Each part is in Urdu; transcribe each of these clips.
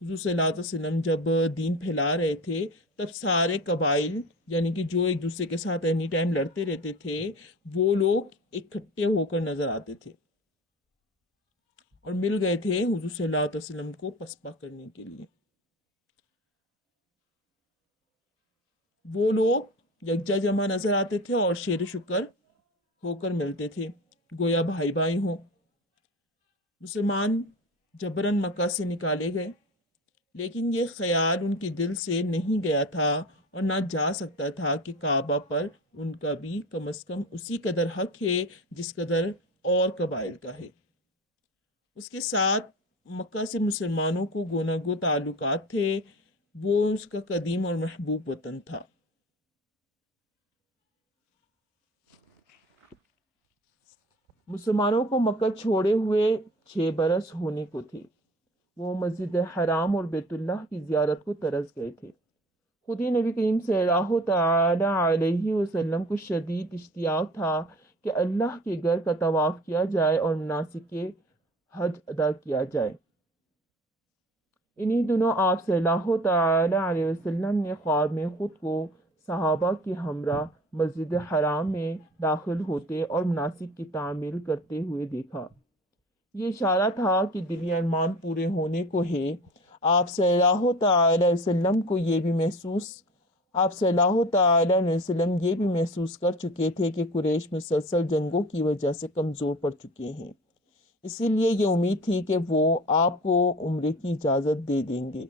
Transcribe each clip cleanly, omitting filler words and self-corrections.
حضور صلی اللہ علیہ وسلم جب دین پھیلا رہے تھے تب سارے قبائل یعنی کہ جو ایک دوسرے کے ساتھ اینی ٹائم لڑتے رہتے تھے وہ لوگ اکٹھے ہو کر نظر آتے تھے اور مل گئے تھے حضور صلی اللہ علیہ وسلم کو پسپا کرنے کے لیے. وہ لوگ یکجا جمع نظر آتے تھے اور شیر شکر ہو کر ملتے تھے گویا بھائی بھائی ہوں. مسلمان جبرن مکہ سے نکالے گئے لیکن یہ خیال ان کے دل سے نہیں گیا تھا اور نہ جا سکتا تھا کہ کعبہ پر ان کا بھی کم از کم اسی قدر حق ہے جس قدر اور قبائل کا ہے. اس کے ساتھ مکہ سے مسلمانوں کو گوناگو تعلقات تھے. وہ اس کا قدیم اور محبوب وطن تھا. مسلمانوں کو مکہ چھوڑے ہوئے 6 برس ہونے کو تھے. وہ مسجد حرام اور بیت اللہ کی زیارت کو ترس گئے تھے. خود ہی نبی کریم صلی اللہ تعالی علیہ وسلم کو شدید اشتیاق تھا کہ اللہ کے گھر کا طواف کیا جائے اور مناسک حج ادا کیا جائے. انہی دنوں آپ صلی اللہ تعالی علیہ وسلم نے خواب میں خود کو صحابہ کے ہمراہ مسجد حرام میں داخل ہوتے اور مناسک کی تعمیل کرتے ہوئے دیکھا. یہ اشارہ تھا کہ دلی ارمان پورے ہونے کو ہے. آپ صلی اللہ تعالی وسلم کو یہ بھی محسوس کر چکے تھے کہ قریش مسلسل جنگوں کی وجہ سے کمزور پڑ چکے ہیں. اسی لیے یہ امید تھی کہ وہ آپ کو عمرے کی اجازت دے دیں گے.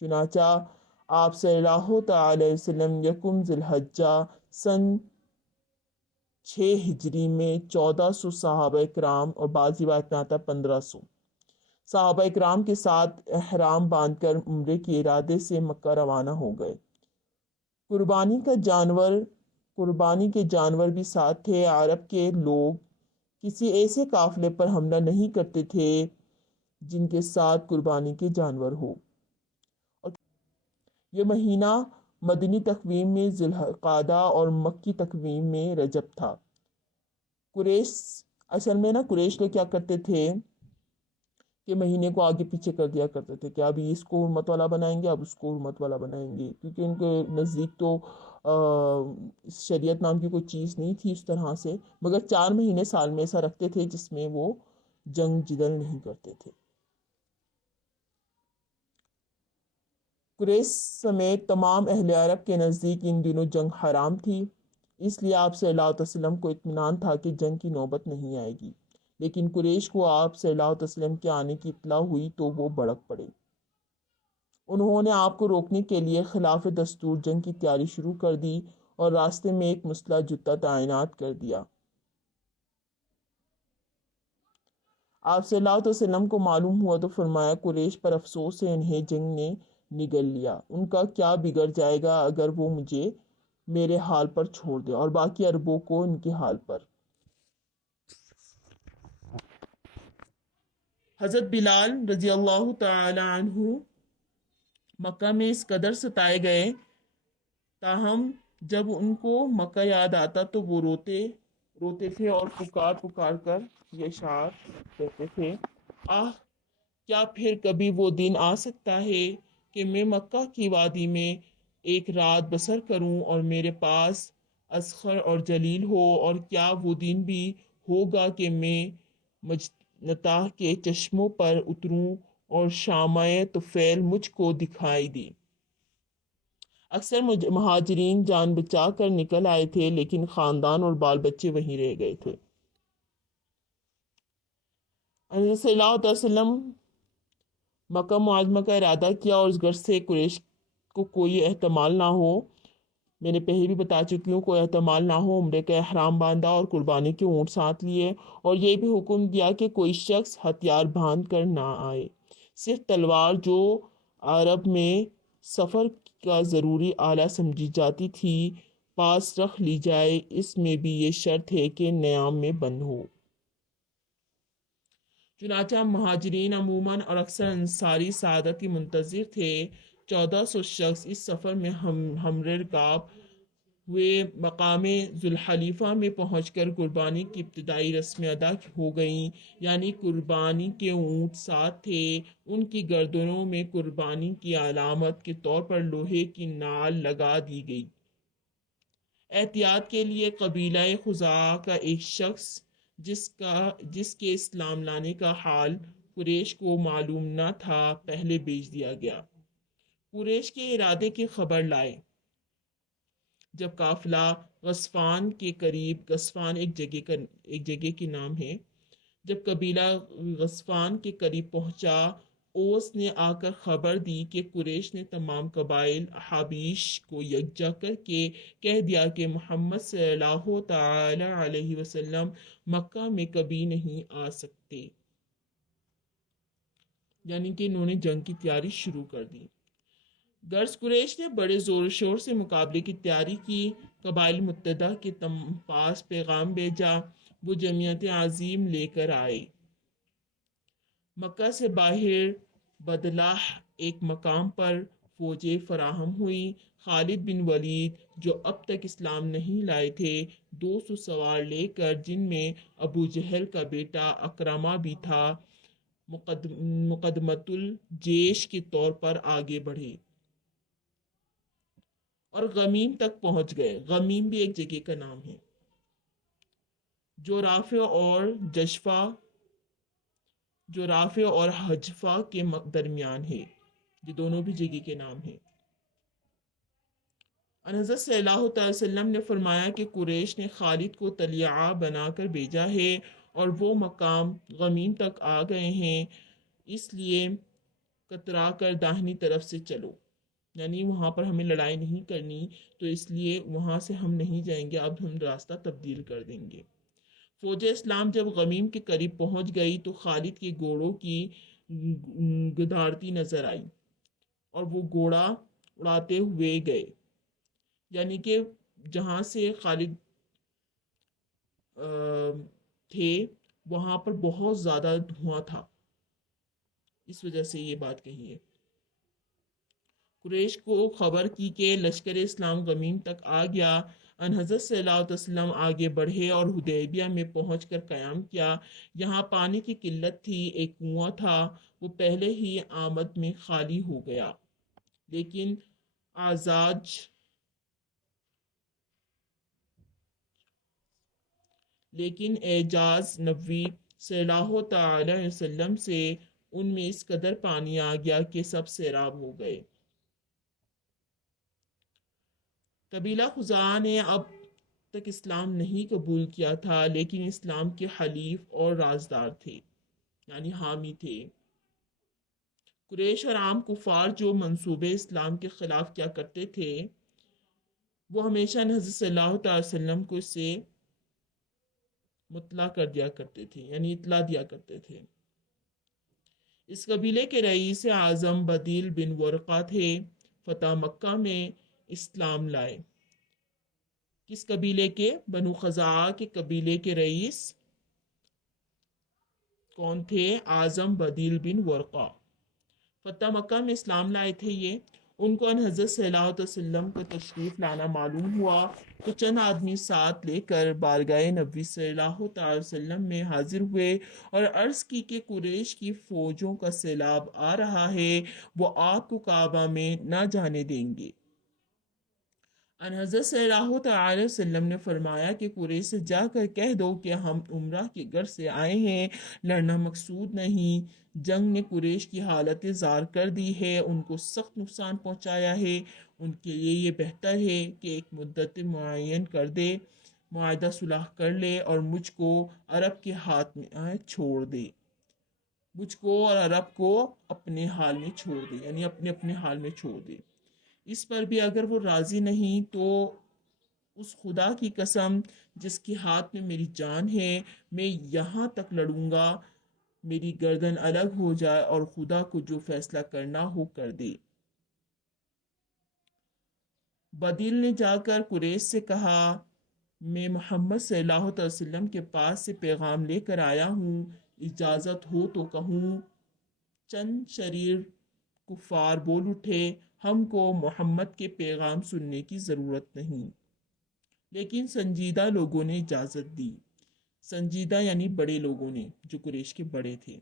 چنانچہ آپ صلی اللہ تعالی وسلم یکم ذی الحجہ سن 6 ہجری میں 1400 صحابہ کرام اور بعض روایت میں آتا 1500 صحابہ کرام کے ساتھ احرام باندھ کر عمرے کے ارادے سے مکہ روانہ ہو گئے. قربانی کے جانور بھی ساتھ تھے. عرب کے لوگ کسی ایسے قافلے پر حملہ نہیں کرتے تھے جن کے ساتھ قربانی کے جانور ہو. اور یہ مہینہ مدنی تقویم میں ذی القعدہ اور مکی تقویم میں رجب تھا. قریش لوگ کیا کرتے تھے کہ مہینے کو آگے پیچھے کر دیا کرتے تھے کہ اب اس کو حرمت والا بنائیں گے اب اس کو حرمت والا بنائیں گے، کیونکہ ان کے نزدیک تو شریعت نام کی کوئی چیز نہیں تھی اس طرح سے، مگر 4 مہینے سال میں ایسا رکھتے تھے جس میں وہ جنگ جدل نہیں کرتے تھے. قریش سمیت تمام اہل عرب کے نزدیک ان دنوں جنگ حرام تھی. اس لیے آپ صلی اللہ علیہ وسلم کو اطمینان تھا کہ جنگ کی نوبت نہیں آئے گی. لیکن قریش کو آپ صلی اللہ علیہ وسلم کے آنے کی اطلاع ہوئی تو وہ بھڑک پڑے. انہوں نے آپ کو روکنے کے لیے خلاف دستور جنگ کی تیاری شروع کر دی اور راستے میں ایک مسلح جتھا تعینات کر دیا. آپ صلی اللہ علیہ وسلم کو معلوم ہوا تو فرمایا قریش پر افسوس ہے، انہیں جنگ نے نگل لیا. ان کا کیا بگڑ جائے گا اگر وہ مجھے میرے حال پر چھوڑ دے اور باقی عربوں کو ان کے حال پر. حضرت بلال رضی اللہ تعالی عنہ مکہ میں اس قدر ستائے گئے، تاہم جب ان کو مکہ یاد آتا تو وہ روتے تھے اور پکار کر یہ اشعار کہتے تھے: آہ، کیا پھر کبھی وہ دن آ سکتا ہے کہ میں مکہ کی وادی میں ایک رات بسر کروں اور میرے پاس اذخر اور جلیل ہو، اور کیا وہ دن بھی ہوگا کہ میں مجنتاح کے چشموں پر اتروں اور شامہ طفیل مجھ کو دکھائی دی. اکثر مہاجرین جان بچا کر نکل آئے تھے لیکن خاندان اور بال بچے وہیں رہ گئے تھے. حضرت صلی اللہ علیہ وسلم مکہ معظمہ کا ارادہ کیا اور اس گھر سے قریش کو کوئی احتمال نہ ہو، میں نے پہلے بھی بتا چکی ہوں، کوئی احتمال نہ ہو، عمرے کا احرام باندھا اور قربانی کے اونٹ ساتھ لیے، اور یہ بھی حکم دیا کہ کوئی شخص ہتھیار باندھ کر نہ آئے، صرف تلوار جو عرب میں سفر کا ضروری آلہ سمجھی جاتی تھی پاس رکھ لی جائے. اس میں بھی یہ شرط ہے کہ نیام میں بند ہو. چنانچہ مہاجرین عموماً اور اکثر انصاری سعادت کی منتظر تھے. 1400 شخص اس سفر میں ہمرکاب ہوئے مقام ذوالحلیفہ میں پہنچ کر قربانی کی ابتدائی رسمیں ادا ہو گئیں، یعنی قربانی کے اونٹ ساتھ تھے، ان کی گردنوں میں قربانی کی علامت کے طور پر لوہے کی نال لگا دی گئی۔ احتیاط کے لیے قبیلہ خزاعہ کا ایک شخص جس کے اسلام لانے کا حال قریش کو معلوم نہ تھا پہلے بھیج دیا گیا۔ قریش کے ارادے کی خبر لائے۔ جب قافلہ غسفان کے قریب، غسفان ایک جگہ کے نام ہے، جب قبیلہ غسفان کے قریب پہنچا، اوس نے آ کر خبر دی کہ قریش نے تمام قبائل احابیش کو یکجا کر کے کہہ دیا کہ محمد صلی اللہ تعالی علیہ وسلم مکہ میں کبھی نہیں آ سکتے، یعنی کہ انہوں نے جنگ کی تیاری شروع کر دی۔ غرض قریش نے بڑے زور و شور سے مقابلے کی تیاری کی۔ قبائل متحدہ کے پاس پیغام بھیجا، وہ جمعیت عظیم لے کر آئے۔ مکہ سے باہر بدلاح ایک مقام پر فوجیں فراہم ہوئی۔ خالد بن ولید جو اب تک اسلام نہیں لائے تھے، 200 سوار لے کر، جن میں ابو جہل کا بیٹا اکرمہ بھی تھا، مقدمۃ الجیش کے طور پر آگے بڑھے اور غمیم تک پہنچ گئے۔ غمیم بھی ایک جگہ کا نام ہے جو رافع اور حجفہ کے درمیان ہے۔ یہ دونوں بھی جگہ کے نام ہیں۔ حضرت صلی اللہ تعالی وسلم نے فرمایا کہ قریش نے خالد کو طلیعہ بنا کر بھیجا ہے اور وہ مقام غمیم تک آ گئے ہیں، اس لیے کترا کر داہنی طرف سے چلو، یعنی وہاں پر ہمیں لڑائی نہیں کرنی، تو اس لیے وہاں سے ہم نہیں جائیں گے، اب ہم راستہ تبدیل کر دیں گے۔ فوج اسلام جب غمیم کے قریب پہنچ گئی تو خالد کے گھوڑوں کی گدارتی نظر آئی اور وہ گھوڑا اڑاتے ہوئے گئے، یعنی کہ جہاں سے خالد تھے وہاں پر بہت زیادہ دھواں تھا، اس وجہ سے یہ بات کہی ہے۔ قریش کو خبر کی کہ لشکر اسلام غمیم تک آ گیا۔ ان حضرت صلی اللہ علیہ وسلم آگے بڑھے اور حدیبیہ میں پہنچ کر قیام کیا۔ یہاں پانی کی قلت تھی، ایک کنواں تھا، وہ پہلے ہی آمد میں خالی ہو گیا، لیکن اعجاز نبوی صلی اللہ تعالی علیہ وسلم سے ان میں اس قدر پانی آ گیا کہ سب سیراب ہو گئے۔ قبیلہ خزاعہ نے اب تک اسلام نہیں قبول کیا تھا، لیکن اسلام کے حلیف اور رازدار تھے، یعنی حامی تھے۔ قریش اور عام کفار جو منصوبے اسلام کے خلاف کیا کرتے تھے، وہ ہمیشہ حضرت صلی اللہ علیہ وسلم کو اس سے مطلع کر دیا کرتے تھے، یعنی اطلاع دیا کرتے تھے۔ اس قبیلے کے رئیس اعظم بدیل بن ورقہ تھے، فتح مکہ میں اسلام لائے۔ کس قبیلے کے؟ بنو خزاعہ کے قبیلے کے رئیس کون تھے؟ اعظم بدیل بن ورقہ۔ فتح مکہ میں اسلام لائے تھے یہ۔ ان کو ان حضرت صلی اللہ علیہ وسلم کا تشریف لانا معلوم ہوا تو چند آدمی ساتھ لے کر بارگاہ نبی صلی اللہ تعالی وسلم میں حاضر ہوئے اور عرض کی کہ قریش کی فوجوں کا سیلاب آ رہا ہے، وہ آپ کو کعبہ میں نہ جانے دیں گے۔ ان حضرت صلی اللہ تعالی وسلم نے فرمایا کہ قریش سے جا کر کہہ دو کہ ہم عمرہ کے غرض سے آئے ہیں، لڑنا مقصود نہیں۔ جنگ نے قریش کی حالت زار کر دی ہے، ان کو سخت نقصان پہنچایا ہے، ان کے لیے یہ بہتر ہے کہ ایک مدت معین کر دے، معاہدہ صلح کر لے اور مجھ کو عرب کے ہاتھ میں چھوڑ دے، مجھ کو اور عرب کو اپنے حال میں چھوڑ دے، یعنی اپنے حال میں چھوڑ دے۔ اس پر بھی اگر وہ راضی نہیں تو اس خدا کی قسم جس کے ہاتھ میں میری جان ہے، میں یہاں تک لڑوں گا میری گردن الگ ہو جائے اور خدا کو جو فیصلہ کرنا ہو کر دے۔ بدیل نے جا کر قریش سے کہا، میں محمد صلی اللہ علیہ وسلم کے پاس سے پیغام لے کر آیا ہوں، اجازت ہو تو کہوں۔ چند شریر کفار بول اٹھے، ہم کو محمد کے پیغام سننے کی ضرورت نہیں۔ لیکن سنجیدہ لوگوں نے اجازت دی۔ سنجیدہ یعنی بڑے لوگوں نے، جو قریش کے بڑے تھے۔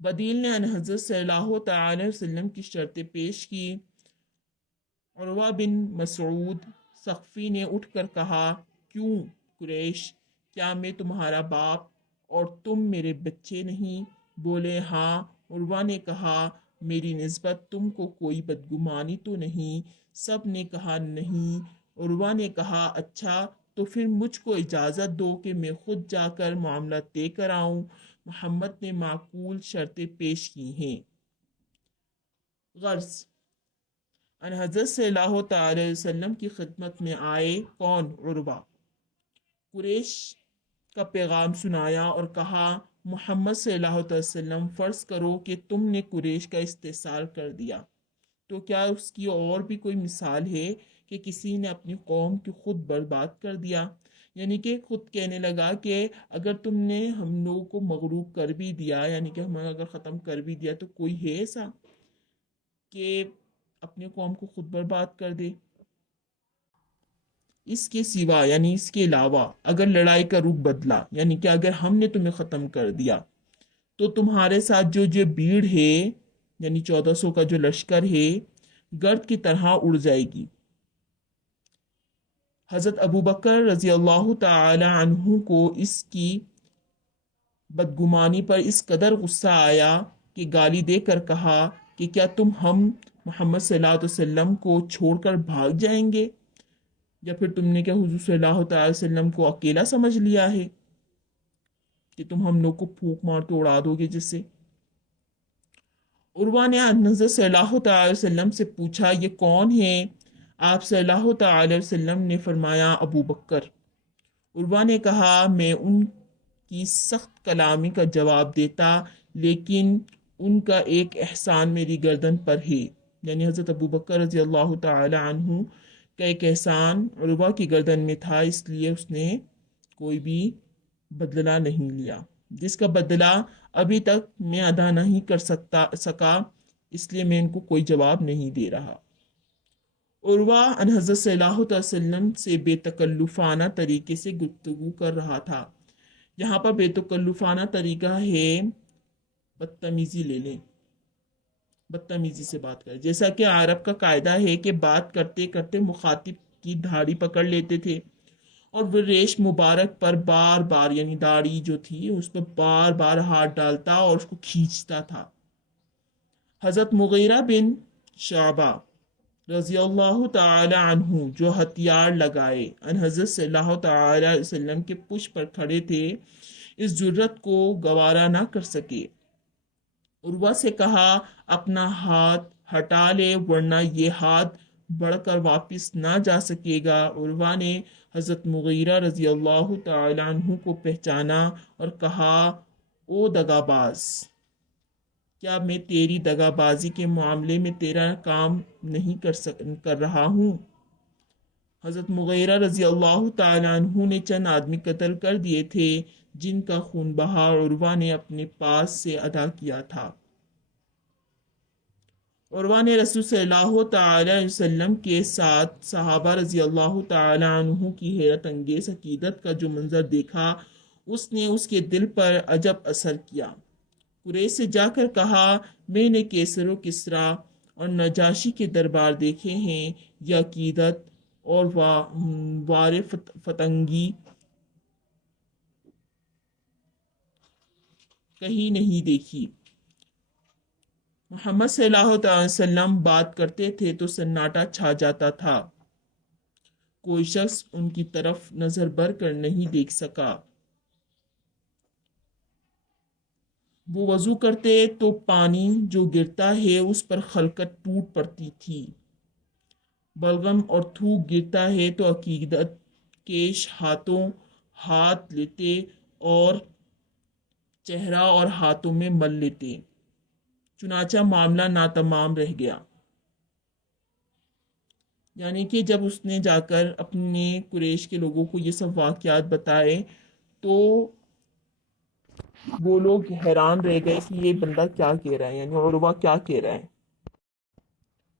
بدیل نے ان حضرت صلی اللہ تعالی علیہ وسلم کی شرطیں پیش کی۔ عروہ بن مسعود ثقفی نے اٹھ کر کہا، کیوں قریش، کیا میں تمہارا باپ اور تم میرے بچے نہیں؟ بولے ہاں۔ عروہ نے کہا، میری نسبت تم کو کوئی بدگمانی تو نہیں؟ سب نے کہا نہیں۔ عروہ نے کہا، اچھا تو پھر مجھ کو اجازت دو کہ میں خود جا کر معاملہ طے کر آؤں۔ محمد نے معقول شرطیں پیش کی ہیں۔ غرض، ان حضرت صلی اللہ تعالی علیہ وسلم کی خدمت میں آئے۔ کون؟ عروہ۔ قریش کا پیغام سنایا اور کہا، محمد صلی اللہ علیہ وسلم، فرض کرو کہ تم نے قریش کا استحصال کر دیا، تو کیا اس کی اور بھی کوئی مثال ہے کہ کسی نے اپنی قوم کی خود برباد کر دیا؟ یعنی کہ خود کہنے لگا کہ اگر تم نے ہم لوگوں کو مغلوب کر بھی دیا، یعنی کہ ہمیں اگر ختم کر بھی دیا، تو کوئی ہے ایسا کہ اپنی قوم کو خود برباد کر دے؟ اس کے سوا یعنی اس کے علاوہ اگر لڑائی کا رخ بدلا، یعنی کہ اگر ہم نے تمہیں ختم کر دیا، تو تمہارے ساتھ جو بھیڑ ہے، یعنی 1400 کا جو لشکر ہے، گرد کی طرح اڑ جائے گی۔ حضرت ابو بکر رضی اللہ تعالی عنہ کو اس کی بدگمانی پر اس قدر غصہ آیا کہ گالی دے کر کہا کہ کیا تم ہم محمد صلی اللہ علیہ وسلم کو چھوڑ کر بھاگ جائیں گے، یا پھر تم نے کیا حضور صلی اللہ تعالی وسلم کو اکیلا سمجھ لیا ہے کہ تم ہم لوگ کو پھونک مار کے اڑا دو گے جس سے؟ عروہ نے حضرت صلی اللہ تعالی وسلم سے پوچھا، یہ کون ہے؟ آپ صلی اللہ تعالی وسلم نے فرمایا، ابو بکر۔ عروہ نے کہا، میں ان کی سخت کلامی کا جواب دیتا، لیکن ان کا ایک احسان میری گردن پر ہے، یعنی حضرت ابو بکر رضی اللہ تعالی عنہ کا ایک احسان عروہ کی گردن میں تھا، اس لیے اس نے کوئی بھی بدلہ نہیں لیا، جس کا بدلہ ابھی تک میں ادا نہیں کر سکا، اس لیے میں ان کو کوئی جواب نہیں دے رہا۔ عروہ ان حضرت صلی اللہ علیہ وسلم سے بے تکلفانہ طریقے سے گفتگو کر رہا تھا۔ یہاں پر بے تکلفانہ طریقہ ہے بدتمیزی لے لیں، بدتمیزی سے بات کریں، جیسا کہ عرب کا قاعدہ ہے کہ بات کرتے کرتے مخاطب کی دھاڑی پکڑ لیتے تھے اور وہ ریش مبارک پر بار بار، یعنی داڑھی جو تھی اس پر بار بار ہاتھ ڈالتا اور اس کو کھینچتا تھا۔ حضرت مغیرہ بن شعبہ رضی اللہ تعالی عنہ جو ہتھیار لگائے ان حضرت صلی اللہ تعالی علیہ وسلم کے پشت پر کھڑے تھے، اس جرت کو گوارا نہ کر سکے۔ عروہ سے کہا، اپنا ہاتھ ہٹا لے ورنہ یہ ہاتھ بڑھ کر واپس نہ جا سکے گا۔ عروہ نے حضرت مغیرہ رضی اللہ تعالی عنہ کو پہچانا اور کہا، او دغا باز، کیا میں تیری دغا بازی کے معاملے میں تیرا کام نہیں کر رہا ہوں؟ حضرت مغیرہ رضی اللہ تعالی عنہ نے چند آدمی قتل کر دیے تھے جن کا خون بہا عروہ نے اپنے پاس سے ادا کیا تھا۔ عروہ نے رسول صلی اللہ تعالی علیہ وسلم کے ساتھ صحابہ رضی اللہ تعالی عنہ کی حیرت انگیز عقیدت کا جو منظر دیکھا، اس نے اس کے دل پر عجب اثر کیا۔ قریش سے جا کر کہا، میں نے کیسر و کسریٰ اور نجاشی کے دربار دیکھے ہیں، یہ عقیدت اور وار فتنگی کہیں نہیں دیکھی۔ محمد صلی اللہ علیہ وسلم بات کرتے تھے تو سناٹا چھا جاتا تھا، کوئی شخص ان کی طرف نظر بر کر نہیں دیکھ سکا۔ وہ وضو کرتے تو پانی جو گرتا ہے اس پر خلقت ٹوٹ پڑتی تھی، بلغم اور تھوک گرتا ہے تو عقیدت کیش ہاتھوں ہاتھ لیتے اور چہرہ اور ہاتھوں میں مل لیتے، چنانچہ معاملہ ناتمام رہ گیا۔ یعنی کہ جب اس نے جا کر اپنے قریش کے لوگوں کو یہ سب واقعات بتائے تو وہ لوگ حیران رہ گئے کہ یہ بندہ کیا کہہ رہا ہے، یعنی عروہ کیا کہہ رہا ہے۔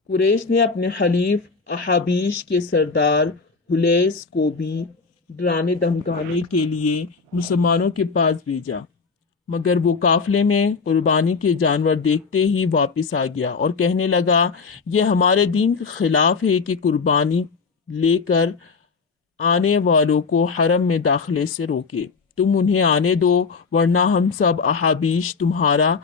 قریش نے اپنے حلیف احابیش کے سردار حلیس کو بھی ڈرانے دھمکانے کے لیے مسلمانوں کے پاس بھیجا، مگر وہ قافلے میں قربانی کے جانور دیکھتے ہی واپس آ گیا اور کہنے لگا، یہ ہمارے دین کے خلاف ہے کہ قربانی لے کر آنے والوں کو حرم میں داخلے سے روکے۔ تم انہیں آنے دو، ورنہ ہم سب احابیش تمہارا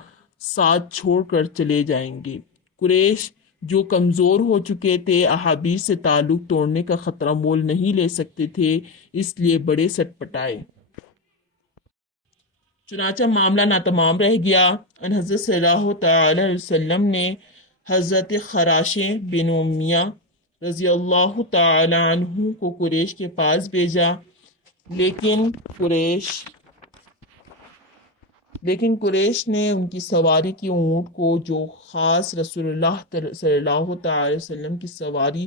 ساتھ چھوڑ کر چلے جائیں گے۔ قریش جو کمزور ہو چکے تھے، احابیش سے تعلق توڑنے کا خطرہ مول نہیں لے سکتے تھے، اس لیے بڑے سٹ پٹائے۔ چنانچہ معاملہ ناتمام رہ گیا۔ ان حضرت صلی اللہ تعالی علیہ وسلم نے حضرت خراش بن امیہ رضی اللہ تعالی عنہ کو قریش کے پاس بھیجا، لیکن قریش نے ان کی سواری کی اونٹ کو، جو خاص رسول اللہ صلی اللہ تعالی علیہ وسلم کی سواری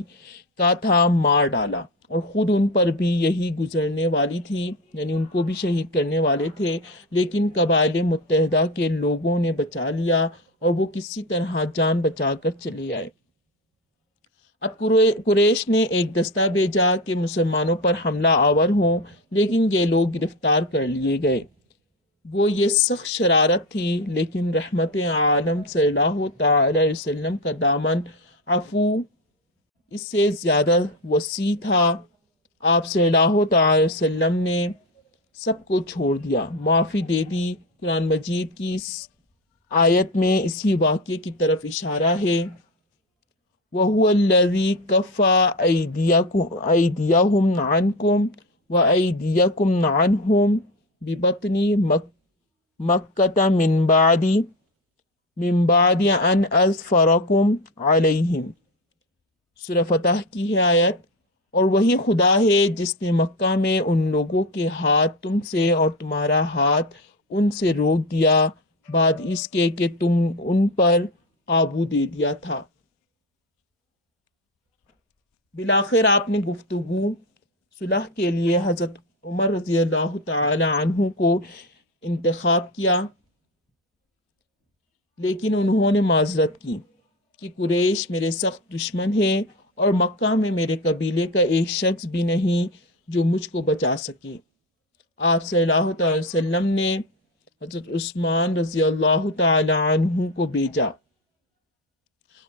کا تھا، مار ڈالا، اور خود ان پر بھی یہی گزرنے والی تھی، یعنی ان کو بھی شہید کرنے والے تھے، لیکن قبائل متحدہ کے لوگوں نے بچا لیا اور وہ کسی طرح جان بچا کر چلے آئے۔ اب قریش نے ایک دستہ بھیجا کہ مسلمانوں پر حملہ آور ہوں، لیکن یہ لوگ گرفتار کر لیے گئے۔ وہ یہ سخت شرارت تھی، لیکن رحمت عالم صلی اللہ تعالی علیہ وسلم کا دامن عفو اس سے زیادہ وسیع تھا۔ آپ صلی اللہ تعالی علیہ وسلم نے سب کو چھوڑ دیا، معافی دے دی۔ قرآن مجید کی اس آیت میں اسی واقعے کی طرف اشارہ ہے۔ وَهُوَ الَّذِي كَفَّ أَيْدِيَهُمْ عَنْكُمْ وَأَيْدِيَكُمْ عَنْهُمْ بِبَطْنِ مَكَّةَ من بعد ان اظفرکم علیہم۔ سورہ فتح کی ہے آیت۔ اور وہی خدا ہے جس نے مکہ میں ان لوگوں کے ہاتھ تم سے اور تمہارا ہاتھ ان سے روک دیا، بعد اس کے کہ تم ان پر قابو دے دیا تھا۔ بالآخر آپ نے گفتگو صلح کے لیے حضرت عمر رضی اللہ تعالی عنہ کو انتخاب کیا، لیکن انہوں نے معذرت کی کہ قریش میرے سخت دشمن ہے اور مکہ میں میرے قبیلے کا ایک شخص بھی نہیں جو مجھ کو بچا سکے۔ آپ صلی اللہ تعالی وسلم نے حضرت عثمان رضی اللہ تعالی عنہ کو بھیجا۔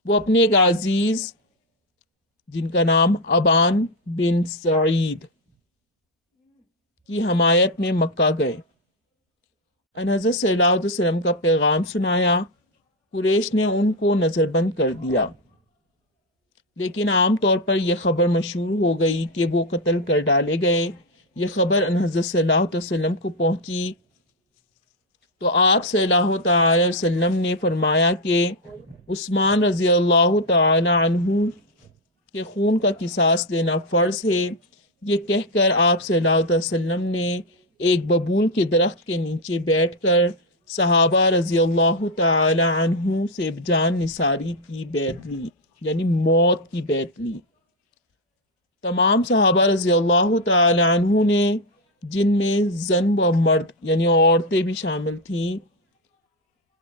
وہ اپنے ایک عزیز جن کا نام ابان بن سعید کی حمایت میں مکہ گئے۔ ان حضرت صلی اللہ علیہ وسلم کا پیغام سنایا۔ قریش نے ان کو نظر بند کر دیا، لیکن عام طور پر یہ خبر مشہور ہو گئی کہ وہ قتل کر ڈالے گئے۔ یہ خبر ان حضرت صلی اللہ علیہ وسلم کو پہنچی تو آپ صلی اللہ تعالی وسلم نے فرمایا کہ عثمان رضی اللہ تعالی عنہ کے خون کا قصاص لینا فرض ہے۔ یہ کہہ کر آپ صلی اللہ علیہ وسلم نے ایک ببول کے درخت کے نیچے بیٹھ کر صحابہ رضی اللہ تعالی عنہ سے جان نثاری کی بیعت لی، یعنی موت کی بیعت لی۔ تمام صحابہ رضی اللہ تعالی عنہ نے، جن میں زن و مرد یعنی عورتیں بھی شامل تھیں،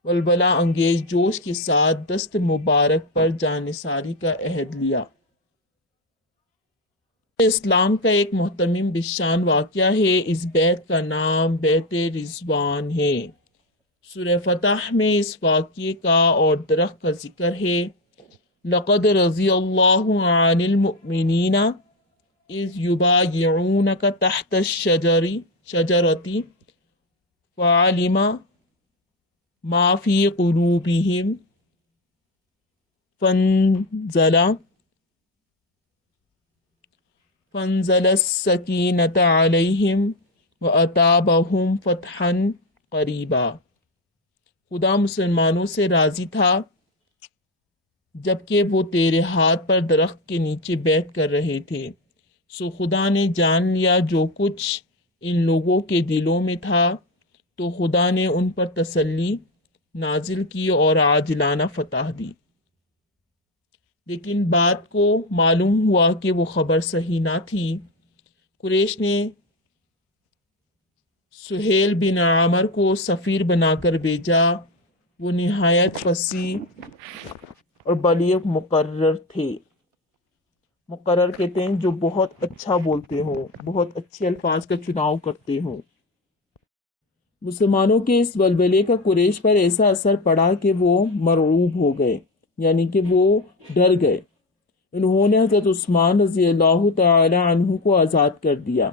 ولولہ انگیز جوش کے ساتھ دست مبارک پر جان نثاری کا عہد لیا۔ اسلام کا ایک محتمم بشان واقعہ ہے۔ اس بیعت کا نام بیعت رضوان ہے۔ سورہ فتح میں اس واقعے کا اور درخت کا ذکر ہے۔ لقد رضی اللہ عن المؤمنین اذ یبایعونک تحت الشجرۃ فعلم ما فی قلوبہم فانزل السکینۃ علیہم واتابہم فتحا قریبا۔ خدا مسلمانوں سے راضی تھا جبکہ وہ تیرے ہاتھ پر درخت کے نیچے بیعت کر رہے تھے، سو خدا نے جان لیا جو کچھ ان لوگوں کے دلوں میں تھا، تو خدا نے ان پر تسلی نازل کی اور عاجلانہ فتح دی۔ لیکن بات کو معلوم ہوا کہ وہ خبر صحیح نہ تھی۔ قریش نے سہیل بن عامر کو سفیر بنا کر بھیجا۔ وہ نہایت فصیح اور بلیغ مقرر تھے۔ مقرر کہتے ہیں جو بہت اچھا بولتے ہوں، بہت اچھے الفاظ کا چناؤ کرتے ہوں۔ مسلمانوں کے اس ولولے کا قریش پر ایسا اثر پڑا کہ وہ مرعوب ہو گئے، یعنی کہ وہ ڈر گئے۔ انہوں نے حضرت عثمان رضی اللہ تعالی عنہ کو آزاد کر دیا،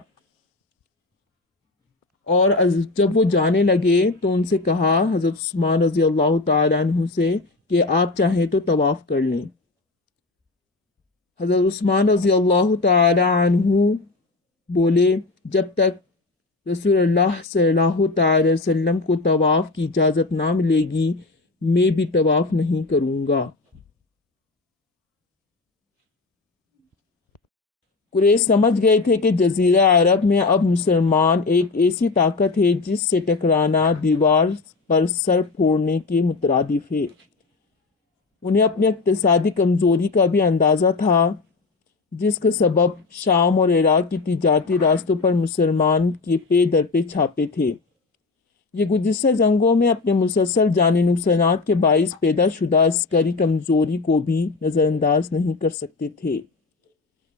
اور جب وہ جانے لگے تو ان سے کہا، حضرت عثمان رضی اللہ تعالی عنہ سے، کہ آپ چاہیں تو طواف کر لیں۔ حضرت عثمان رضی اللہ تعالی عنہ بولے، جب تک رسول اللہ صلی اللہ تعالی وسلم کو طواف کی اجازت نہ ملے گی میں بھی طواف نہیں کروں گا۔ قریش سمجھ گئے تھے کہ جزیرہ عرب میں اب مسلمان ایک ایسی طاقت ہے جس سے ٹکرانا دیوار پر سر پھوڑنے کے مترادف ہے۔ انہیں اپنی اقتصادی کمزوری کا بھی اندازہ تھا، جس کا سبب شام اور عراق کی تجارتی راستوں پر مسلمان کے پے در پے چھاپے تھے۔ یہ گزشتہ جنگوں میں اپنے مسلسل جانی نقصانات کے باعث پیدا شدہ عسکری کمزوری کو بھی نظر انداز نہیں کر سکتے تھے،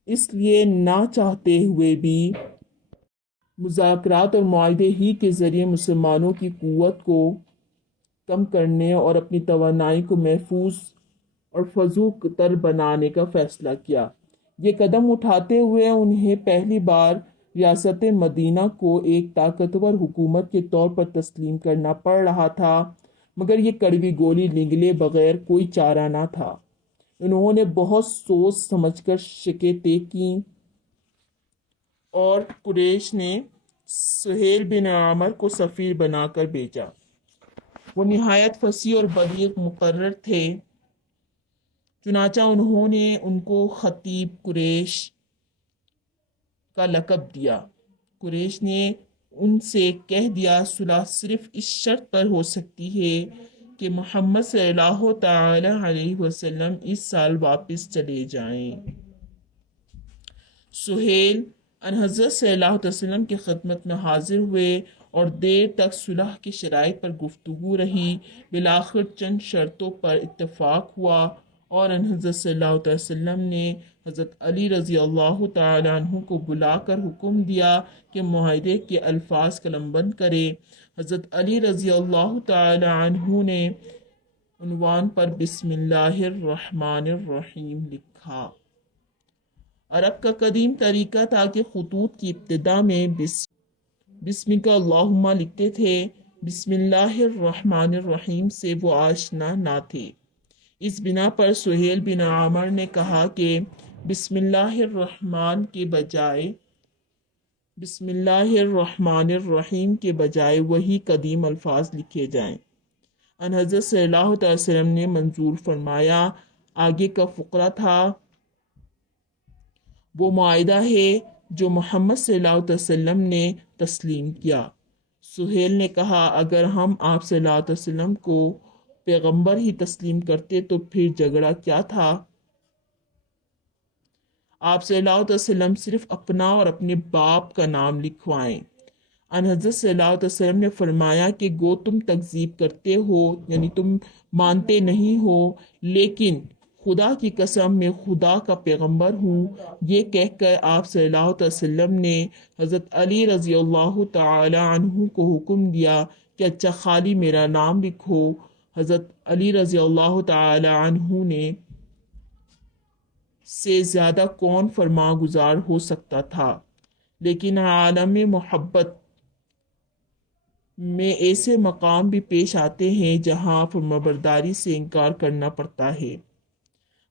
اس لیے نہ چاہتے ہوئے بھی مذاکرات اور معاہدے ہی کے ذریعے مسلمانوں کی قوت کو کم کرنے اور اپنی توانائی کو محفوظ اور فزوں تر بنانے کا فیصلہ کیا۔ یہ قدم اٹھاتے ہوئے انہیں پہلی بار ریاست مدینہ کو ایک طاقتور حکومت کے طور پر تسلیم کرنا پڑ رہا تھا، مگر یہ کڑوی گولی نگلے بغیر کوئی چارہ نہ تھا۔ انہوں نے بہت سوچ سمجھ کر شکیں طے کیں اور قریش نے سہیل بن عامر کو سفیر بنا کر بھیجا۔ وہ نہایت فصیح اور بلیغ مقرر تھے، چنانچہ انہوں نے ان کو خطیب قریش کا لقب دیا۔ قریش نے ان سے کہہ دیا، صلح صرف اس شرط پر ہو سکتی ہے کہ محمد صلی اللہ تعالی علیہ وسلم اس سال واپس چلے جائیں۔ سہیل ان حضرت صلی اللہ علیہ وسلم کی خدمت میں حاضر ہوئے اور دیر تک صلح کی شرائط پر گفتگو رہی۔ بالآخر چند شرطوں پر اتفاق ہوا اور ان حضرت صلی اللہ علیہ وسلم نے حضرت علی رضی اللہ تعالی عنہ کو بلا کر حکم دیا کہ معاہدے کے الفاظ قلم بند کرے۔ حضرت علی رضی اللہ تعالی عنہ نے عنوان پر بسم اللہ الرحمن الرحیم لکھا۔ عرب کا قدیم طریقہ تھا کہ خطوط کی ابتدا میں بسمک اللہم لکھتے تھے۔ بسم اللہ الرحمن الرحیم سے وہ آشنا نہ تھے۔ اس بنا پر سہیل بن عامر نے کہا کہ بسم اللہ الرحمن الرحیم کے بجائے وہی قدیم الفاظ لکھے جائیں۔ ان حضرت صلی اللہ علیہ وسلم نے منظور فرمایا۔ آگے کا فقرہ تھا، وہ معاہدہ ہے جو محمد صلی اللہ علیہ وسلم نے تسلیم کیا۔ سہیل نے کہا، اگر ہم آپ صلی اللہ علیہ وسلم کو پیغمبر ہی تسلیم کرتے تو پھر جھگڑا کیا تھا؟ آپ صلی اللہ علیہ وسلم صرف اپنا اور اپنے باپ کا نام لکھوائیں۔ ان حضرت صلی اللہ علیہ وسلم نے فرمایا کہ گو تم تکذیب کرتے ہو، یعنی تم مانتے نہیں ہو، لیکن خدا کی قسم میں خدا کا پیغمبر ہوں۔ یہ کہہ کر آپ صلی اللہ علیہ وسلم نے حضرت علی رضی اللہ تعالی عنہ کو حکم دیا کہ اچھا خالی میرا نام لکھو۔ حضرت علی رضی اللہ تعالی عنہ نے سے زیادہ کون فرما گزار ہو سکتا تھا، لیکن عالم محبت میں ایسے مقام بھی پیش آتے ہیں جہاں فرمانبرداری سے انکار کرنا پڑتا ہے۔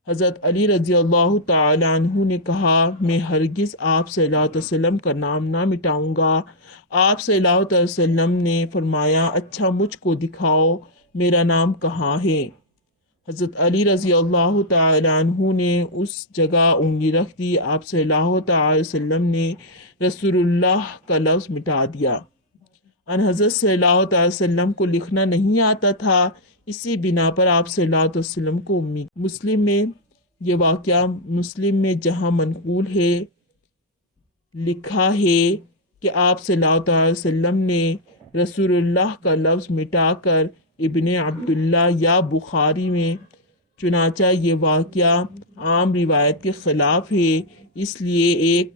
حضرت علی رضی اللہ تعالی عنہ نے کہا، میں ہرگز آپ صلی اللہ علیہ وسلم کا نام نہ مٹاؤں گا۔ آپ صلی اللہ علیہ وسلم نے فرمایا، اچھا مجھ کو دکھاؤ میرا نام کہاں ہے۔ حضرت علی رضی اللہ تعالی عنہ نے اس جگہ انگلی رکھ دی۔ آپ صلی اللہ تعالی وسلم نے رسول اللہ کا لفظ مٹا دیا۔ ان حضرت صلی اللہ تعالی وسلم کو لکھنا نہیں آتا تھا، اسی بنا پر آپ صلی اللہ علیہ وسلم کو امی۔ مسلم میں یہ واقعہ مسلم میں جہاں منقول ہے لکھا ہے کہ آپ صلی اللہ تعالی وسلم نے رسول اللہ کا لفظ مٹا کر ابن عبداللہ، یا بخاری میں چنانچہ یہ واقعہ عام روایت کے خلاف ہے، اس لیے ایک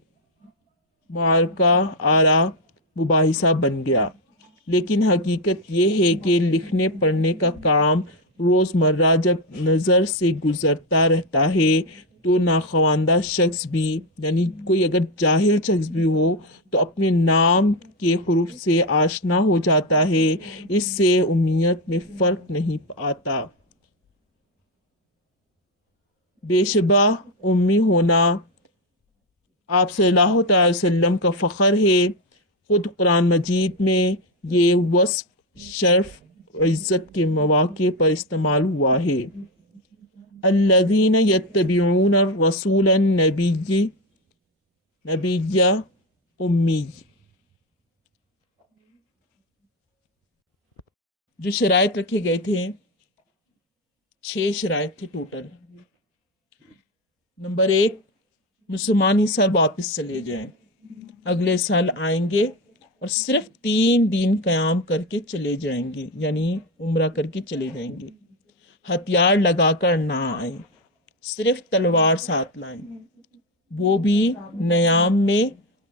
معرکہ آرا مباحثہ بن گیا۔ لیکن حقیقت یہ ہے کہ لکھنے پڑھنے کا کام روزمرہ جب نظر سے گزرتا رہتا ہے تو ناخواندہ شخص بھی، یعنی کوئی اگر جاہل شخص بھی ہو تو اپنے نام کے حروف سے آشنا ہو جاتا ہے، اس سے امیت میں فرق نہیں آتا۔ بے شبہ امی ہونا آپ صلی اللہ تعالی وسلم کا فخر ہے۔ خود قرآن مجید میں یہ وصف شرف و عزت کے مواقع پر استعمال ہوا ہے۔ الذین یتبعون الرسول النبی امی۔ جو شرائط رکھے گئے تھے، 6 شرائط تھے ٹوٹل۔ نمبر 1، مسلمان اس سال واپس چلے جائیں، اگلے سال آئیں گے اور صرف 3 دن قیام کر کے چلے جائیں گے، یعنی عمرہ کر کے چلے جائیں گے۔ ہتھیار لگا کر نہ آئیں، صرف تلوار ساتھ لائیں، وہ بھی نیام میں،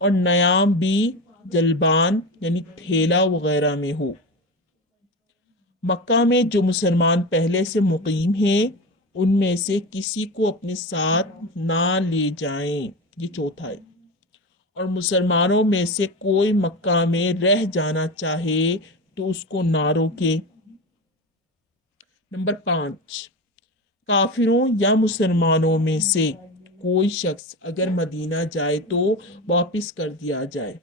اور نیام بھی جلبان یعنی تھیلا وغیرہ میں ہو۔ مکہ میں جو مسلمان پہلے سے مقیم ہیں ان میں سے کسی کو اپنے ساتھ نہ لے جائیں، یہ چوتھا ہے۔ اور مسلمانوں میں سے کوئی مکہ میں رہ جانا چاہے تو اس کو نہ روکے۔ نمبر 5، کافروں یا مسلمانوں میں سے کوئی شخص اگر مدینہ جائے تو واپس کر دیا جائے،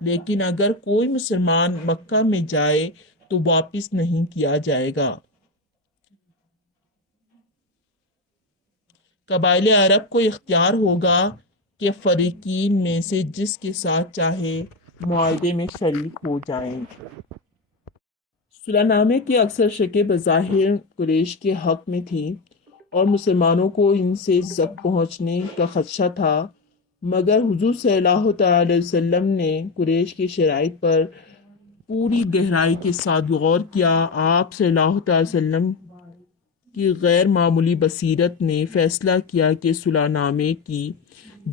لیکن اگر کوئی مسلمان مکہ میں جائے تو واپس نہیں کیا جائے گا۔ قبائل عرب کو اختیار ہوگا کہ فریقین میں سے جس کے ساتھ چاہے معاہدے میں شریک ہو جائیں۔ صلح نامے کی اکثر شکیں بظاہر قریش کے حق میں تھیں اور مسلمانوں کو ان سے زب پہنچنے کا خدشہ تھا، مگر حضور صلی اللہ تعالی وسلم نے قریش کی شرائط پر پوری گہرائی کے ساتھ غور کیا۔ آپ صلی اللہ تعالی وسلم کی غیر معمولی بصیرت نے فیصلہ کیا کہ صلح نامے کی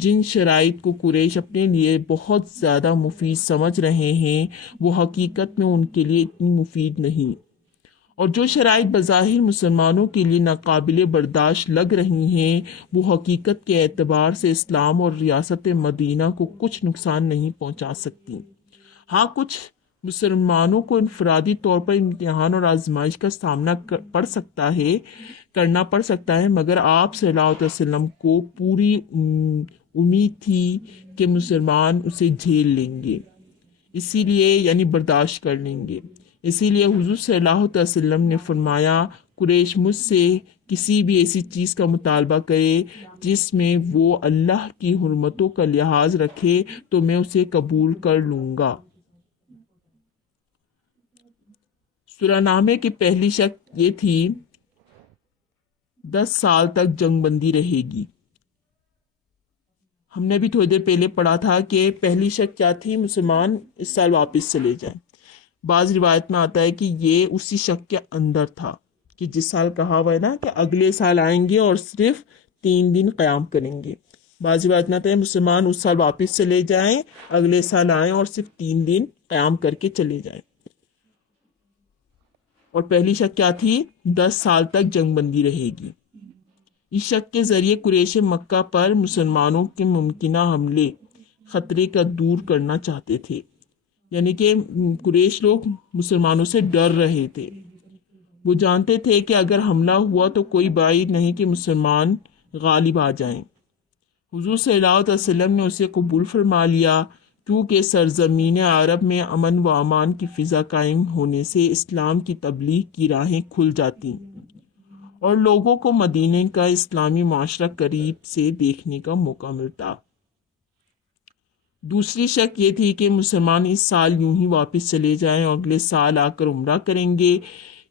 جن شرائط کو قریش اپنے لیے بہت زیادہ مفید سمجھ رہے ہیں وہ حقیقت میں ان کے لیے اتنی مفید نہیں، اور جو شرائط بظاہر مسلمانوں کے لیے ناقابل برداشت لگ رہی ہیں وہ حقیقت کے اعتبار سے اسلام اور ریاست مدینہ کو کچھ نقصان نہیں پہنچا سکتی۔ ہاں، کچھ مسلمانوں کو انفرادی طور پر امتحان اور آزمائش کا سامنا کرنا پڑ سکتا ہے، مگر آپ صلی اللہ علیہ وسلم کو پوری امید تھی کہ مسلمان اسے جھیل لیں گے، اسی لیے یعنی برداشت کر لیں گے۔ اسی لیے حضور صلی اللہ علیہ وسلم نے فرمایا، قریش مجھ سے کسی بھی ایسی چیز کا مطالبہ کرے جس میں وہ اللہ کی حرمتوں کا لحاظ رکھے تو میں اسے قبول کر لوں گا۔ صلح نامے کی پہلی شرط یہ تھی 10 سال تک جنگ بندی رہے گی۔ ہم نے بھی تھوڑی دیر پہلے پڑھا تھا کہ پہلی شرط کیا تھی، مسلمان اس سال واپس چلے جائیں۔ بعض روایت میں آتا ہے کہ یہ اسی شرط کے اندر تھا کہ جس سال کہا ہوا ہے نا کہ اگلے سال آئیں گے اور صرف 3 دن قیام کریں گے۔ بعض روایت میں آتا ہے مسلمان اس سال واپس چلے جائیں، اگلے سال آئیں اور صرف 3 دن قیام کر کے چلے جائیں۔ اور پہلی شرط کیا تھی، 10 سال تک جنگ بندی رہے گی۔ اس شرط کے ذریعے قریش مکہ پر مسلمانوں کے ممکنہ حملے خطرے کا دور کرنا چاہتے تھے، یعنی کہ قریش لوگ مسلمانوں سے ڈر رہے تھے۔ وہ جانتے تھے کہ اگر حملہ ہوا تو کوئی بعید نہیں کہ مسلمان غالب آ جائیں۔ حضور صلی اللہ علیہ وسلم نے اسے قبول فرما لیا، کیونکہ سرزمین عرب میں امن و امان کی فضا قائم ہونے سے اسلام کی تبلیغ کی راہیں کھل جاتی اور لوگوں کو مدینہ کا اسلامی معاشرہ قریب سے دیکھنے کا موقع ملتا۔ دوسری شرط یہ تھی کہ مسلمان اس سال یوں ہی واپس چلے جائیں اور اگلے سال آ کر عمرہ کریں گے۔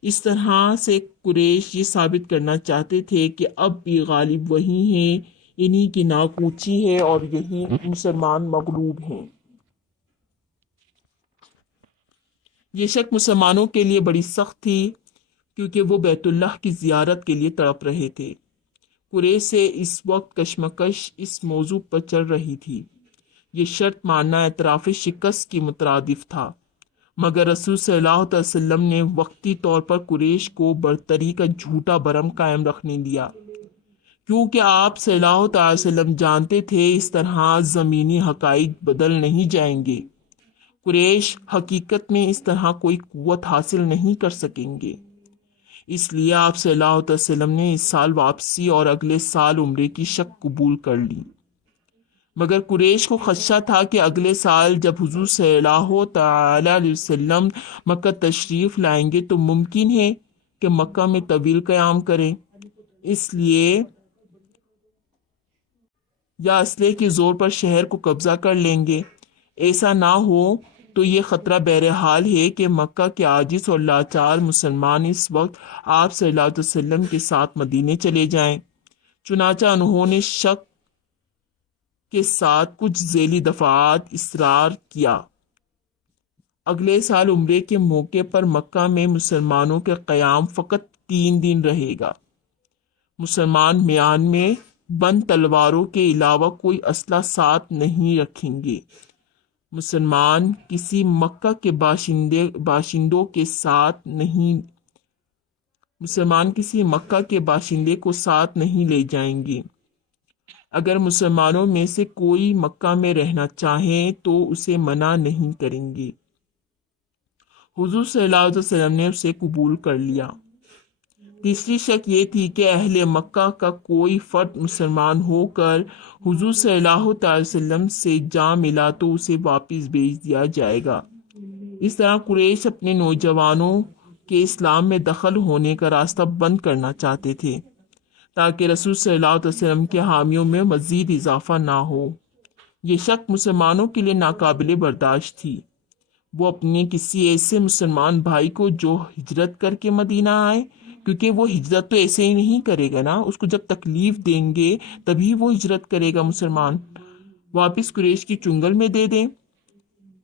اس طرح سے قریش یہ ثابت کرنا چاہتے تھے کہ اب بھی غالب وہی ہیں، انہی کی ناک اونچی ہے اور یہی مسلمان مغلوب ہیں۔ یہ شک مسلمانوں کے لیے بڑی سخت تھی، کیونکہ وہ بیت اللہ کی زیارت کے لیے تڑپ رہے تھے۔ قریش سے اس وقت کشمکش اس موضوع پر چل رہی تھی۔ یہ شرط ماننا اعتراف شکست کی مترادف تھا، مگر رسول صلی اللہ علیہ وسلم نے وقتی طور پر قریش کو برتری کا جھوٹا برم قائم رکھنے دیا، کیونکہ آپ صلی اللہ علیہ وسلم جانتے تھے اس طرح زمینی حقائق بدل نہیں جائیں گے۔ قریش حقیقت میں اس طرح کوئی قوت حاصل نہیں کر سکیں گے۔ اس لیے آپ صلی اللہ علیہ وسلم نے اس سال واپسی اور اگلے سال عمرے کی شک قبول کر لی، مگر قریش کو خدشہ تھا کہ اگلے سال جب حضور صلی اللہ تعالی علیہ وسلم مکہ تشریف لائیں گے تو ممکن ہے کہ مکہ میں طویل قیام کریں، اس لیے یا اسلحے کے زور پر شہر کو قبضہ کر لیں گے۔ ایسا نہ ہو تو یہ خطرہ بہرحال ہے کہ مکہ کے عاجز اور لاچار مسلمان اس وقت آپ صلی اللہ علیہ وسلم کے ساتھ مدینے چلے جائیں۔ چنانچہ انہوں نے شک کے ساتھ کچھ ذیلی دفعات اصرار کیا۔ اگلے سال عمرے کے موقع پر مکہ میں مسلمانوں کا قیام فقط 3 دن رہے گا۔ مسلمان میان میں بند تلواروں کے علاوہ کوئی اسلحہ ساتھ نہیں رکھیں گے۔ مسلمان کسی مکہ کے باشندے کو ساتھ نہیں لے جائیں گے۔ اگر مسلمانوں میں سے کوئی مکہ میں رہنا چاہیں تو اسے منع نہیں کریں گے۔ حضور صلی اللہ علیہ وسلم نے اسے قبول کر لیا۔ تیسری شک یہ تھی کہ اہل مکہ کا کوئی فرد مسلمان ہو کر حضور صلی اللہ تعالی وسلم سے جا ملا تو اسے واپس بھیج دیا جائے گا۔ اس طرح قریش اپنے نوجوانوں کے اسلام میں دخل ہونے کا راستہ بند کرنا چاہتے تھے تاکہ رسول صلی اللہ علیہ وسلم کے حامیوں میں مزید اضافہ نہ ہو۔ یہ شک مسلمانوں کے لیے ناقابل برداشت تھی۔ وہ اپنے کسی ایسے مسلمان بھائی کو جو ہجرت کر کے مدینہ آئے، کیونکہ وہ ہجرت تو ایسے ہی نہیں کرے گا نا، اس کو جب تکلیف دیں گے تبھی وہ ہجرت کرے گا مسلمان، واپس قریش کی چنگل میں دے دیں۔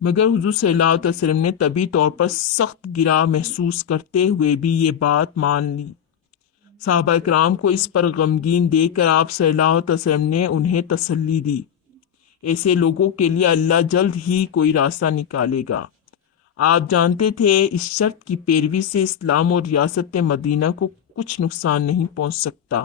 مگر حضور صلی اللہ علیہ وسلم نے طبی طور پر سخت گراں محسوس کرتے ہوئے بھی یہ بات مان لی۔ صحابہ کرام کو اس پر غمگین دیکھ کر آپ صلی اللہ علیہ وسلم نے انہیں تسلی دی۔ ایسے لوگوں کے لیے اللہ جلد ہی کوئی راستہ نکالے گا۔ آپ جانتے تھے اس شرط کی پیروی سے اسلام اور ریاست مدینہ کو کچھ نقصان نہیں پہنچ سکتا۔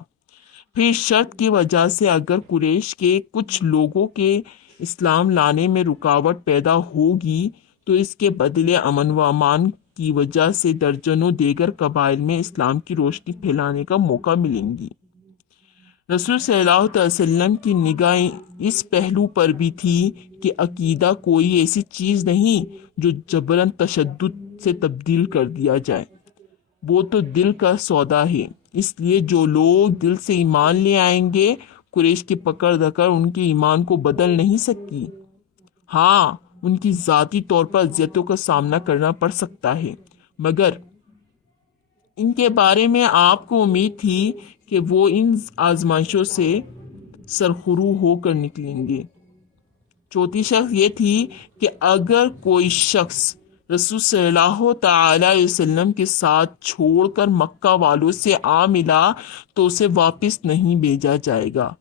پھر شرط کی وجہ سے اگر قریش کے کچھ لوگوں کے اسلام لانے میں رکاوٹ پیدا ہوگی تو اس کے بدلے امن و امان کی وجہ سے درجنوں دیگر قبائل میں اسلام کی روشنی پھیلانے کا موقع ملیں گی۔ رسول صلی اللہ علیہ وسلم کی نگاہ اس پہلو پر بھی تھی کہ عقیدہ کوئی ایسی چیز نہیں جو جبراً تشدد سے تبدیل کر دیا جائے، وہ تو دل کا سودا ہے۔ اس لیے جو لوگ دل سے ایمان لے آئیں گے، قریش کی پکڑ دھکڑ ان کے ایمان کو بدل نہیں سکتی۔ ہاں، ان کی ذاتی طور پر اذیتوں کا سامنا کرنا پڑ سکتا ہے، مگر ان کے بارے میں آپ کو امید تھی کہ وہ ان آزمائشوں سے سرخرو ہو کر نکلیں گے۔ چوتھی شخص یہ تھی کہ اگر کوئی شخص رسول صلی اللہ تعالی علیہ وسلم کے ساتھ چھوڑ کر مکہ والوں سے آ ملا تو اسے واپس نہیں بھیجا جائے گا۔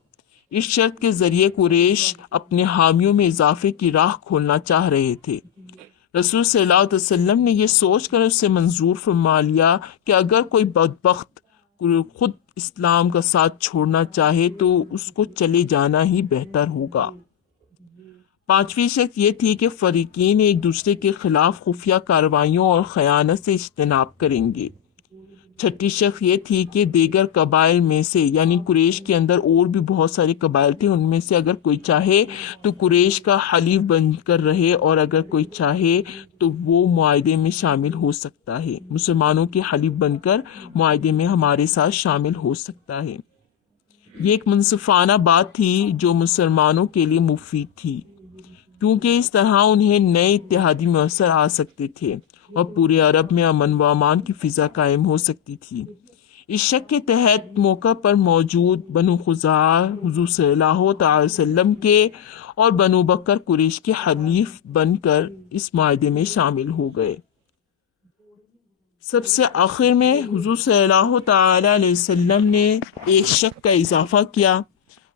اس شرط کے ذریعے قریش اپنے حامیوں میں اضافے کی راہ کھولنا چاہ رہے تھے۔ رسول صلی اللہ علیہ وسلم نے یہ سوچ کر اسے منظور فرما لیا کہ اگر کوئی بدبخت خود اسلام کا ساتھ چھوڑنا چاہے تو اس کو چلے جانا ہی بہتر ہوگا۔ پانچویں شرط یہ تھی کہ فریقین ایک دوسرے کے خلاف خفیہ کارروائیوں اور خیانت سے اجتناب کریں گے۔ چھٹی شرط یہ تھی کہ دیگر قبائل میں سے، یعنی قریش کے اندر اور بھی بہت سارے قبائل تھے، ان میں سے اگر کوئی چاہے تو قریش کا حلیف بن کر رہے اور اگر کوئی چاہے تو وہ معاہدے میں شامل ہو سکتا ہے، مسلمانوں کے حلیف بن کر معاہدے میں ہمارے ساتھ شامل ہو سکتا ہے۔ یہ ایک منصفانہ بات تھی جو مسلمانوں کے لیے مفید تھی، کیونکہ اس طرح انہیں نئے اتحادی میسر آ سکتے تھے اور پورے عرب میں امن و امان کی فضا قائم ہو سکتی تھی۔ اس شک کے تحت موقع پر موجود بنو خزاعہ حضور صلی اللہ تعالی وسلم کے اور بنو بکر قریش کے حلیف بن کر اس معاہدے میں شامل ہو گئے۔ سب سے آخر میں حضور صلی اللہ تعالی علیہ وسلم نے ایک شک کا اضافہ کیا،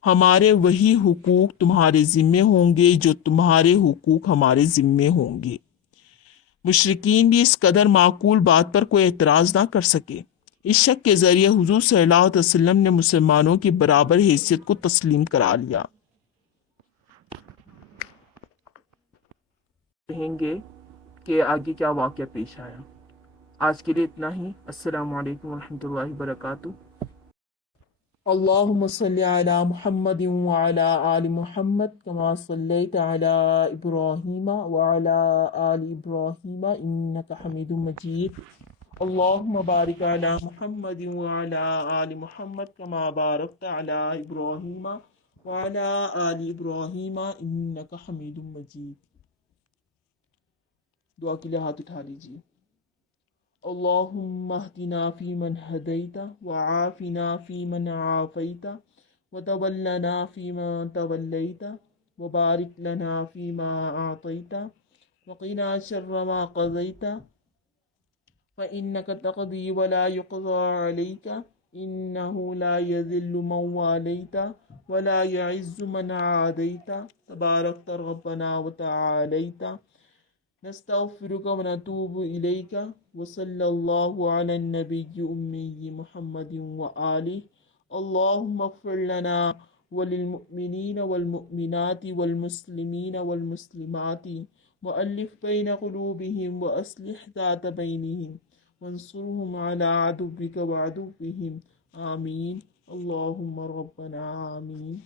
ہمارے وہی حقوق تمہارے ذمے ہوں گے جو تمہارے حقوق ہمارے ذمے ہوں گے۔ مشرکین بھی اس قدر معقول بات پر کوئی اعتراض نہ کر سکے۔ اس شک کے ذریعے حضور صلی اللہ علیہ وسلم نے مسلمانوں کی برابر حیثیت کو تسلیم کرا لیا۔ کہیں گے کہ آگے کیا واقعہ پیش آیا۔ آج کے لیے اتنا ہی۔ السلام علیکم ورحمۃ اللہ وبرکاتہ۔ اللہم صلی علی محمد وعلی آل محمد کما صلیت علی ابراہیم وعلی آل ابراہیم انک حمید مجید۔ اللہم بارک علی محمد وعلی آل محمد کما بارکت علی ابراہیم وعلی آل ابراہیم انک حمید مجید۔ دعا کے لیے ہاتھ اٹھا لیجیے۔ اللہم اہدنا فیمن ہدیت وعافنا فیمن عافیت وتولنا فیمن تولیت وبارک لنا فیما اعطیت وقنا شر ما قضیت فإنک تقضی ولا یقضى علیک انہ لا یذل من والیت ولا یعز من عادیت تبارکت ربنا وتعالیت نستغفرک ونتوب الیک وصلی اللہ علی النبی امی محمد وآلہ۔ اللہم اغفر لنا وللمؤمنین والمؤمنات والمسلمین والمسلمات وألف بین قلوبہم وأصلح ذات بینہم وانصرہم علی عدوک وعدوہم آمین اللہم ربنا آمین۔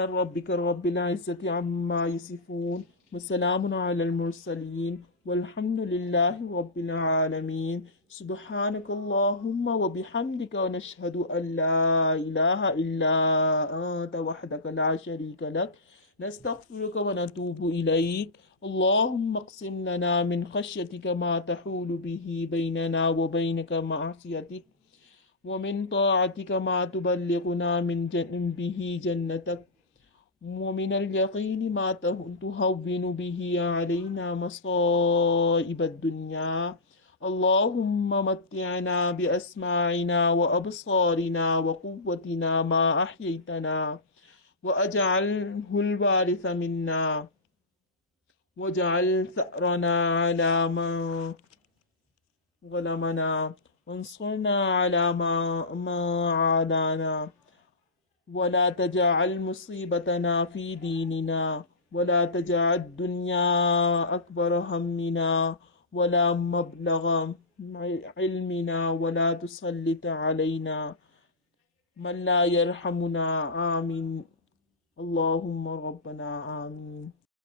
ربک رب العزة عما یصفون وسلام علی المرسلین والحمد للہ رب العالمین۔ سبحانک اللہم وبحمدک ونشہد ان لا الہ الا انت وحدک لا شریک لک نستغفرک ونتوب الیک۔ اللہم اقسم لنا من خشیتک ما تحول به بیننا وبین معصیتک ومن طاعتك ما تبلغنا من به جنتك ومن اليقين ما تهون به علينا مصائب الدنيا اللهم متعنا بأسماعنا وأبصارنا وقوتنا ما أحييتنا وأجعله الوارث منا واجعل ثأرنا على من ظلمنا وانصرنا على ما عادانا ولا تجعل مصيبتنا في ديننا ولا تجعل الدنيا أكبر همنا ولا مبلغ علمنا ولا تسلط علينا من لا يرحمنا آمين اللهم ربنا آمين۔